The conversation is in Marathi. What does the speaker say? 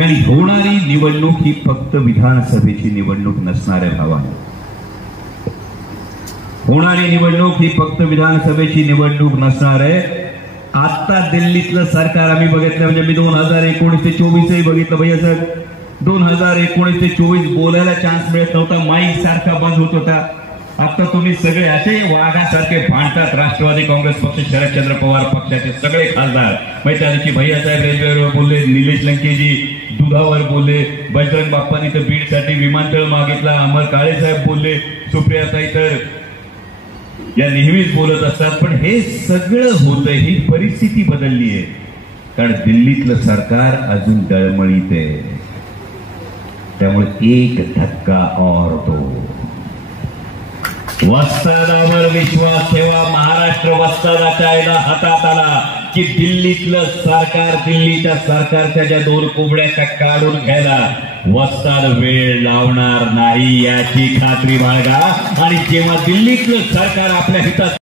कारण होणारी निवडणूक ही फक्त विधानसभेची निवडणूक नसणार आहे भावांनो. होणारी निवडणूक ही फक्त विधानसभेची निवडणूक नसणार आहे. आता दिल्लीतलं सरकार आम्ही बघितलं, म्हणजे मी 2019 ते 24 बघितलं भैया सर. 2019 ते 24 बोलायला चान्स मिळत नव्हता, माईक सारखा बंद होत होता. आता तुम्ही सगळे असे वाघासारखे भांडतात. राष्ट्रवादी काँग्रेस पक्ष, शरदचंद्र पवार पक्षाचे सगळे खासदार, म्हणजे त्या दिवशी भैयासाहेब रेल्वेवर बोलले, निलेश लंकेजी दुधावर बोलले, बजरंग बाप्पांनी तर बीडसाठी विमानतळ मागितला, अमर काळे साहेब बोलले, सुप्रियाताई तर या नेहमीच बोलत असतात. पण हे सगळं होतंय, ही परिस्थिती बदलली आहे. कारण दिल्लीतलं सरकार अजून डळमळीत आहे. त्यामुळे एक धक्का और दो. वस्तादावर विश्वास ठेवा. महाराष्ट्र वस्तादाच्या याला हातात आला की दिल्लीतलं सरकार, दिल्लीच्या सरकारच्या ज्या 2 कोंबड्या काढून घ्यायला वस्ताद वेळ लावणार नाही याची खात्री बाळगा. आणि जेव्हा दिल्लीतलं सरकार आपल्या हितात